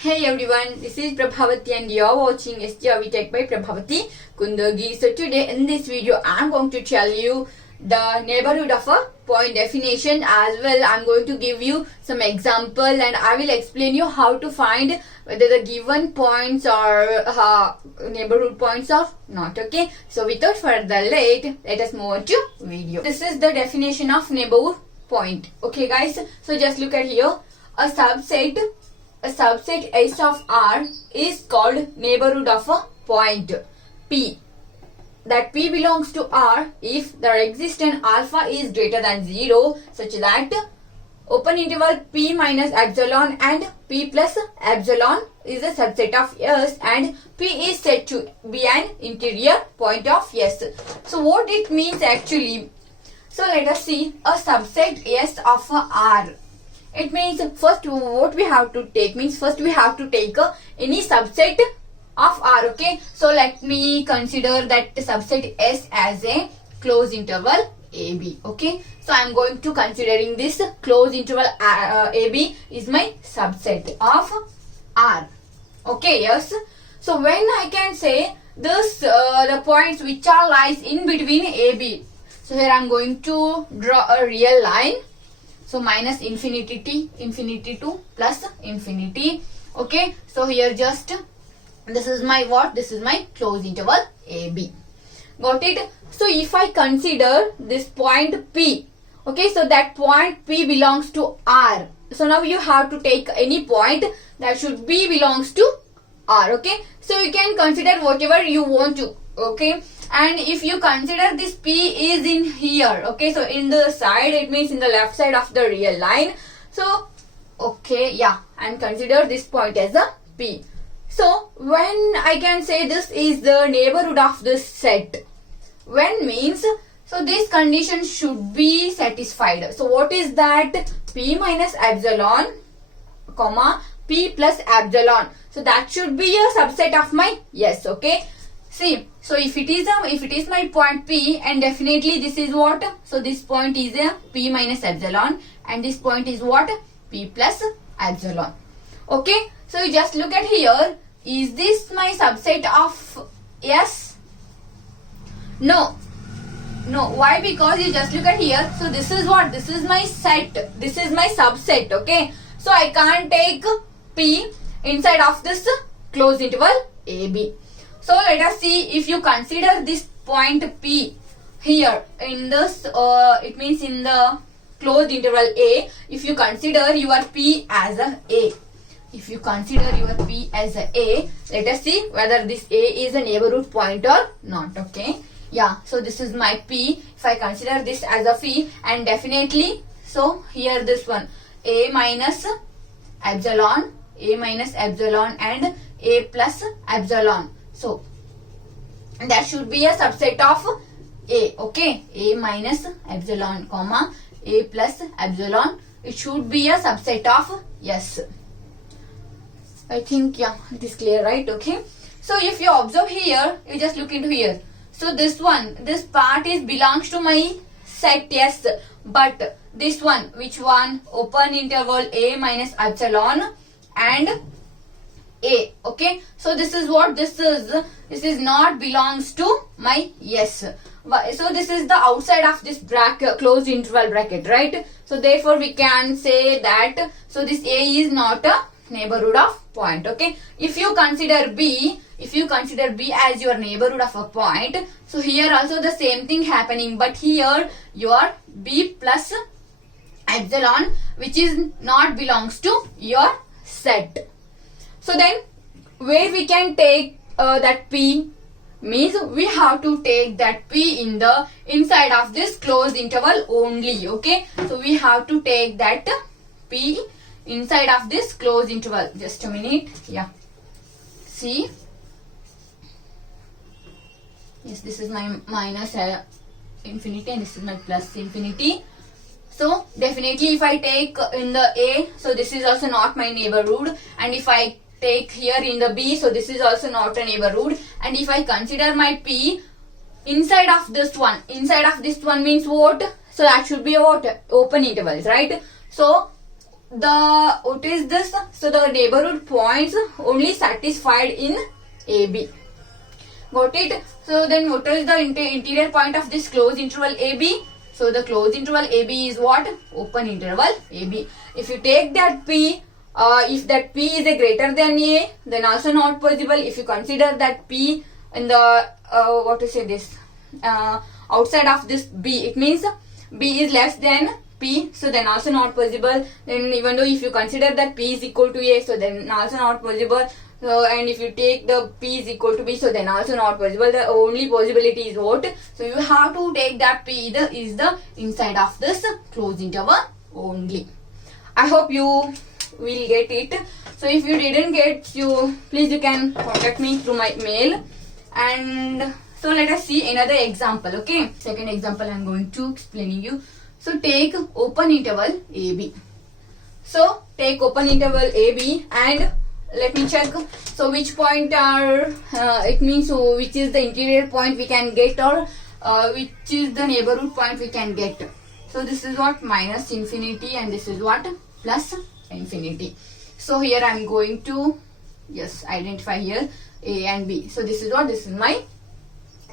Hey everyone, this is Prabhavati and you are watching SGRV-TECH by Prabhavati Kundaragi. So today in this video I am going to tell you the neighborhood of a point definition, as well I am going to give you some example and I will explain you how to find whether the given points are neighborhood points or not. Okay, so without further late, let us move on to video. This is the definition of neighborhood point. Okay guys, so just look at here. A subset S of R is called neighborhood of a point P. That P belongs to R if the existent alpha is greater than 0, such that open interval P minus epsilon and P plus epsilon is a subset of S and P is said to be an interior point of S. So what it means actually? So let us see a subset S of a R. It means first what we have to take means first we have to take any subset of R. Okay, so let me consider that subset S as a closed interval AB. Okay, so I am going to considering this closed interval AB is my subset of R. Okay, yes. So when I can say this the points which are lies in between AB. So here I am going to draw a real line. So minus infinity to plus infinity. Okay, so here just this is my what? This is my closed interval AB. Got it? So if I consider this point P, okay, so that point P belongs to R. So now you have to take any point that should be belongs to R. Okay, so you can consider whatever you want to. Okay, and if you consider this P is in here, okay, so in the side, it means in the left side of the real line. So okay, yeah, and consider this point as a P. So when I can say this is the neighborhood of this set, when means, so this condition should be satisfied. So what is that? P minus epsilon comma P plus epsilon. So that should be a subset of my S. Okay, see, so if it is my point P, and definitely this is what? So this point is a P minus epsilon and this point is what? P plus epsilon. Okay, so you just look at here. Is this my subset of S? No. Why? Because you just look at here. So this is what? This is my set. This is my subset. Okay, so I can't take P inside of this closed interval AB. So let us see, if you consider this point P here in this, it means in the closed interval A, if you consider your P as a A. If you consider your P as a A, let us see whether this A is a neighborhood point or not. Okay, yeah, so this is my P. If I consider this as a P, and definitely, so here this one, A minus epsilon and A plus epsilon. So that should be a subset of A. Okay, A minus epsilon comma A plus epsilon. It should be a subset of S. I think, yeah, it is clear, right? Okay, so if you observe here, you just look into here. So this part is belongs to my set S, but this one, which one? Open interval A minus epsilon and A. Okay, so this is what this is not belongs to my S. So this is the outside of this bracket, closed interval bracket, right? So therefore we can say that, so this A is not a neighborhood of point. Okay, if you consider B as your neighborhood of a point, so here also the same thing happening, but here your B plus epsilon, which is not belongs to your set. So then where we can take that P means we have to take that P in the inside of this closed interval only. Okay, so we have to take that P inside of this closed interval. Just a minute. Yeah, see, yes, this is my minus infinity and this is my plus infinity. So definitely if I take in the A, so this is also not my neighborhood, and if I take here in the B, so this is also not a neighborhood, and if I consider my P inside of this one means what? So that should be what? Open intervals, right? So what is this? So the neighborhood points only satisfied in AB. Got it? So then what is the interior point of this closed interval AB? So the closed interval AB is what? Open interval AB. If you take that P, if that P is a greater than A, then also not possible. If you consider that P in the what to say this outside of this B, it means B is less than P, so then also not possible. Then even though if you consider that P is equal to A, so then also not possible. So and if you take the P is equal to B, so then also not possible. The only possibility is what? So you have to take that P is the inside of this closed interval only. I hope you will get it. So if you didn't get, please you can contact me through my mail. And so let us see another example. Okay, second example I am going to explain you. So take open interval AB. So take open interval AB and let me check. So which point are it means so which is the interior point we can get, or which is the neighborhood point we can get. So this is what? Minus infinity, and this is what? Plus infinity. So here I am going to identify here A and B. So this is what? This is my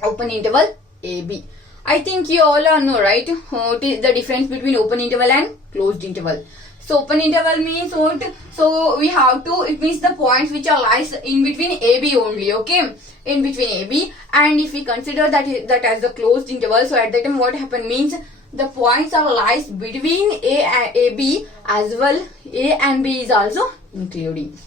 open interval AB. I think you all know, right, what is the difference between open interval and closed interval. So open interval means what? So we have to, it means the points which are lies in between AB only, okay, in between AB. And if we consider that as the closed interval, so at that time what happen means the points are lies between A and AB as well. A and B is also including.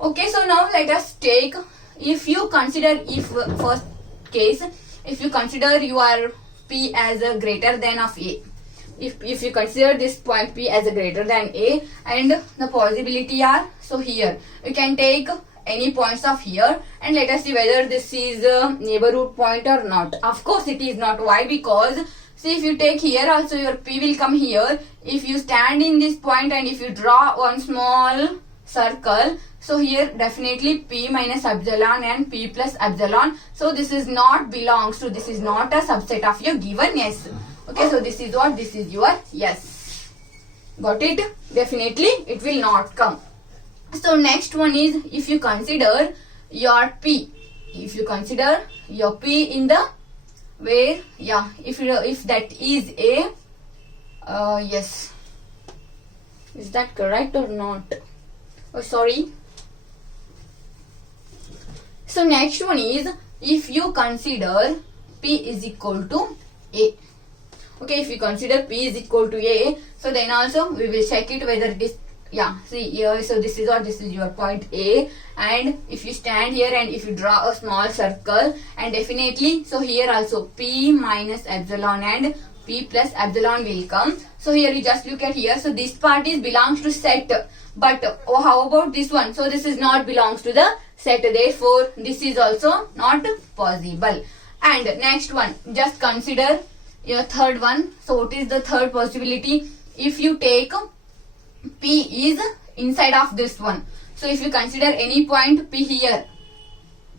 Okay, so now let us take, if you consider, if first case, if you consider your P as a greater than of A. If you consider this point P as a greater than A, and the possibility are, so here you can take any points of here and let us see whether this is a neighborhood point or not. Of course it is not. Why? Because see, if you take here also your P will come here. If you stand in this point and if you draw one small circle, so here definitely P minus epsilon and P plus epsilon. So this is not belongs to, this is not a subset of your given S. Okay, so this is what? This is your yes. Got it? Definitely it will not come. So next one is, if you consider your P, if you consider your P in the where, if that is a yes, is that correct or not? Oh, sorry. So next one is, if you consider P is equal to A. Okay, if you consider P is equal to A, so then also we will check it whether it is, see here, so this is what? This is your point A, and if you stand here and if you draw a small circle, and definitely, so here also P minus epsilon and P plus epsilon will come. So here you just look at here, so this part is belongs to set, but how about this one? So this is not belongs to the set, therefore this is also not possible. And next one, just consider your third one. So what is the third possibility? If you take P is inside of this one, so if you consider any point P here,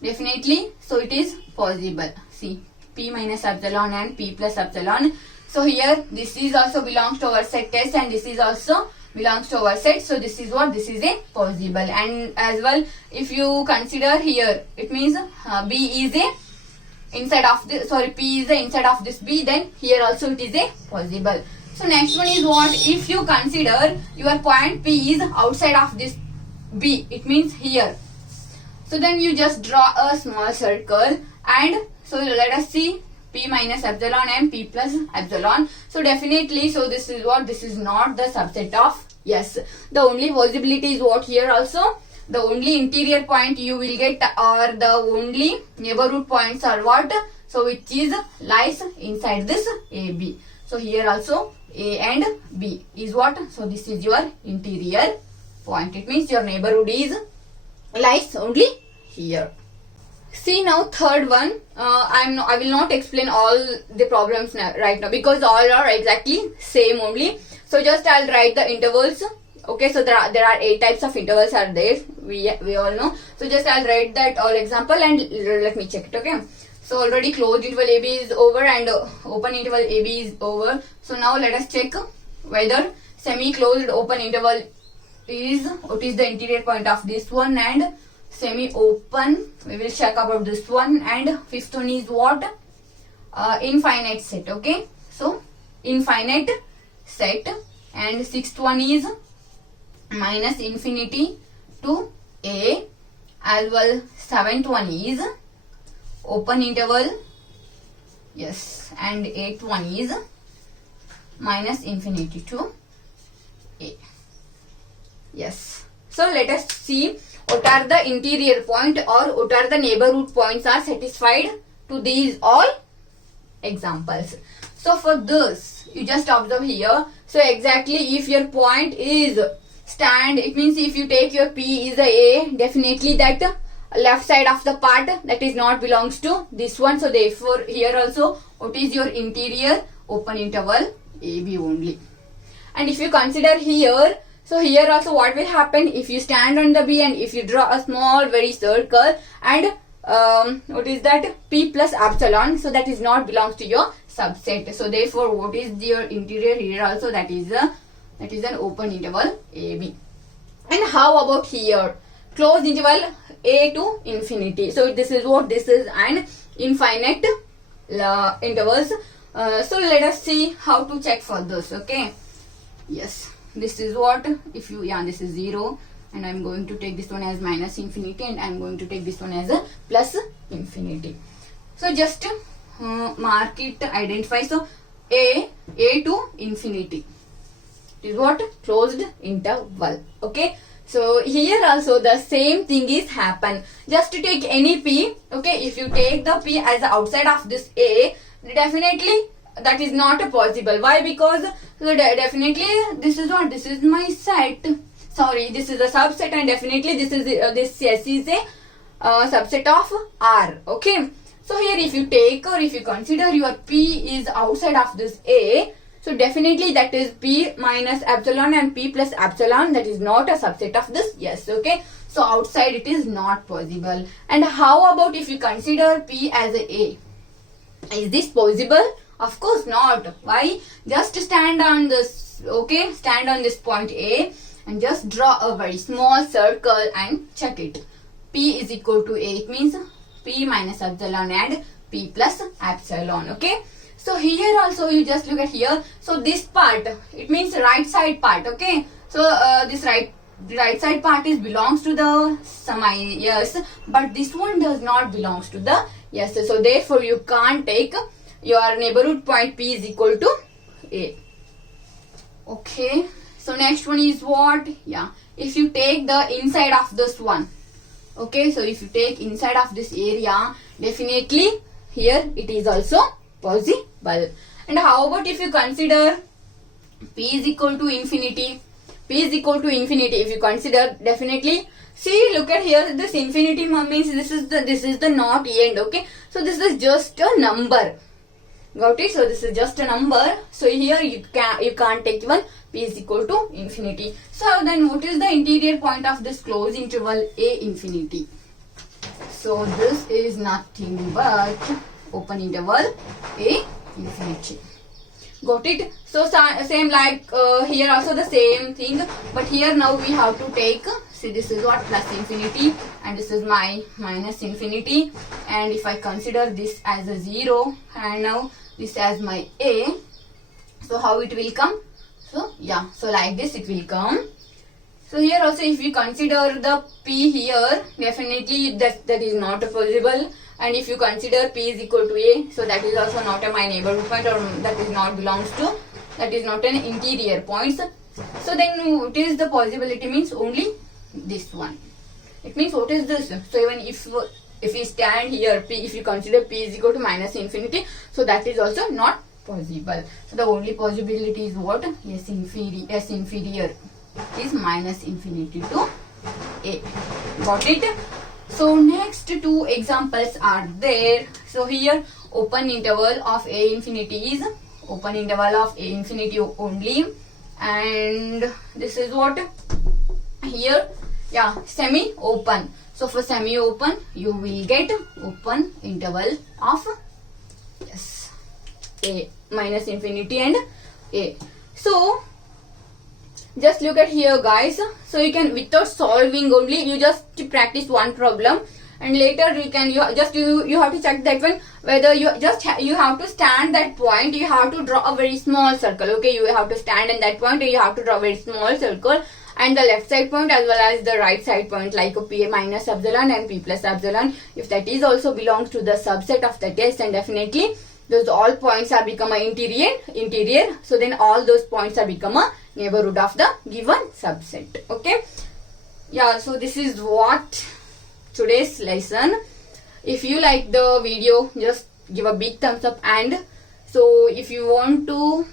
definitely, so it is possible. See, P minus epsilon and P plus epsilon. So here this is also belongs to our set S, and this is also belongs to our set. So this is what? This is a possible. And as well, if you consider here, it means B is a inside of this, sorry, P is the inside of this B, then here also it is a possible. So next one is what? If you consider your point P is outside of this B, it means here. So then you just draw a small circle, and so let us see P minus epsilon and P plus epsilon. So definitely, so this is what? This is not the subset of yes. The only possibility is what? Here also the only interior point you will get, or the only neighborhood points are what? So which is lies inside this AB. So here also A and B is what? So this is your interior point. It means your neighborhood is lies only here. See now third one, I will not explain all the problems right now, because all are exactly same only. So just I'll write the intervals. Okay, so there are 8 types of intervals are there. We all know. So just I'll write that all example and let me check it. Okay. So already closed interval AB is over and open interval AB is over. So now let us check whether semi-closed open interval is, what is the interior point of this one, and semi-open, we will check about this one, and fifth one is what? Infinite set. Okay, so infinite set, and sixth one is minus infinity to a, as well seventh one is open interval, yes, and eighth one is minus infinity to a. Yes, so let us see what are the interior point or what are the neighborhood points are satisfied to these all examples. So for this, you just observe here. So exactly, if your point is stand, it means if you take your P is a, definitely that left side of the part that is not belongs to this one. So therefore here also, what is your interior? Open interval AB only. And if you consider here, so here also what will happen if you stand on the B and if you draw a small very circle and what is that? P plus epsilon, so that is not belongs to your subset. So therefore what is your interior here also? That is an open interval AB. And how about here? Closed interval A to infinity. So this is what this is, an infinite intervals. So let us see how to check for this. Okay, yes, this is what, if you, yeah, this is 0, and I'm going to take this one as minus infinity, and I'm going to take this one as a plus infinity. So just mark it, identify. So A to infinity is what? Closed interval. Okay, so here also the same thing is happen. Just to take any P. Okay, if you take the P as the outside of this A, definitely that is not possible. Why? Because so definitely this is what, this is my set, sorry, this is a subset, and definitely this is this S is a subset of R. Okay, so here if you take or if you consider your P is outside of this A, so definitely that is P minus epsilon and P plus epsilon, that is not a subset of this. Yes, okay, so outside it is not possible. And how about if you consider P as a? Is this possible? Of course not. Why? Just stand on this, okay, stand on this point A and just draw a very small circle and check it. P is equal to A, it means P minus epsilon and P plus epsilon. Okay, so here also you just look at here. So this part, it means right side part. Okay, so this right side part is belongs to the semi, yes, but this one does not belongs to the yes. So therefore you can't take your neighborhood point P is equal to A. Okay, so next one is what? Yeah, if you take the inside of this one. Okay, so if you take inside of this area, definitely here it is also possible. And how about if you consider P is equal to infinity? P is equal to infinity, if you consider, definitely, see, look at here, this infinity means this is the not end. Okay, so this is just a number. Got it? So this is just a number. So here you can't take even P is equal to infinity. So then what is the interior point of this closed interval A infinity? So this is nothing but open interval A infinity. Got it? So same like here also the same thing, but here now we have to take, see, this is what, plus infinity, and this is my minus infinity, and if I consider this as a 0 and now this as my A, so how it will come? So yeah, so like this it will come. So here also if you consider the P here, definitely that is not possible. And if you consider P is equal to A, so that is also not my neighborhood point, or that is not belongs to, that is not an interior point. So then what is the possibility? Means only this one. It means what is this? So even if we stand here, P, if you consider P is equal to minus infinity, so that is also not possible. So the only possibility is what? S inferior is minus infinity to A. Got it? So next two examples are there. So here open interval of A infinity is open interval of A infinity only, and this is what here, yeah, semi open. So for semi open you will get open interval of, yes, A minus infinity and A. So Just look at here, guys. So you can, without solving only, you just practice one problem, and later you can, you have to check that one whether you you have to stand that point. You have to draw a very small circle. Okay, you have to stand in that point, and you have to draw a very small circle, and the left side point as well as the right side point, like a P minus epsilon and P plus epsilon. If that is also belongs to the subset of the test, then definitely those all points are become a interior. So then all those points are become a neighborhood of the given subset. Okay. Yeah, so this is what today's lesson. If you like the video, just give a big thumbs up, and so if you want to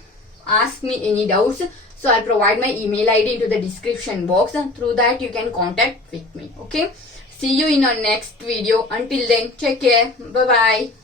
ask me any doubts, so I'll provide my email ID into the description box, and through that you can contact with me. Okay. See you in our next video. Until then, take care. Bye bye.